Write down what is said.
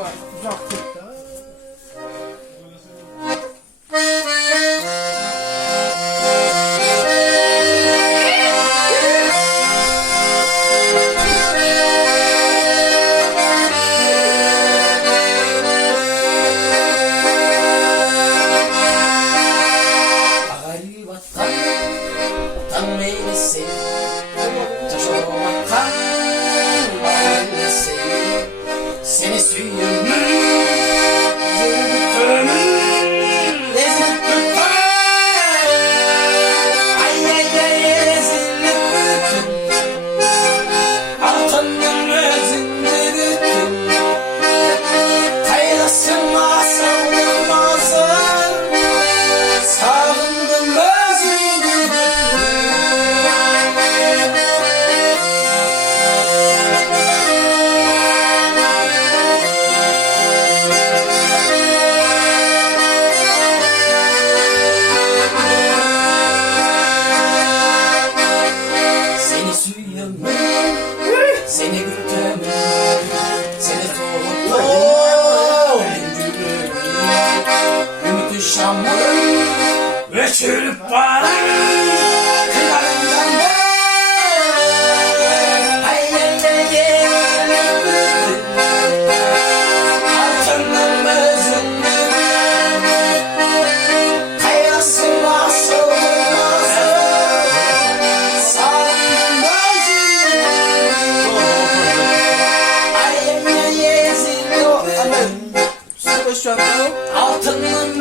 ama uzaklıkta. Seni suyumun zımbırtımın lezzetli tutar. Ay ay ay ezilip bütün altının özünde bütün kaylasın asılmazın sağındım özünde bütün. Seni güldüm, seni soğuttum, öncülüm, ümit şamım ve çürüp bana kınarından ben. Ay ay ay altından özünden kayasın asılmazın sağından altının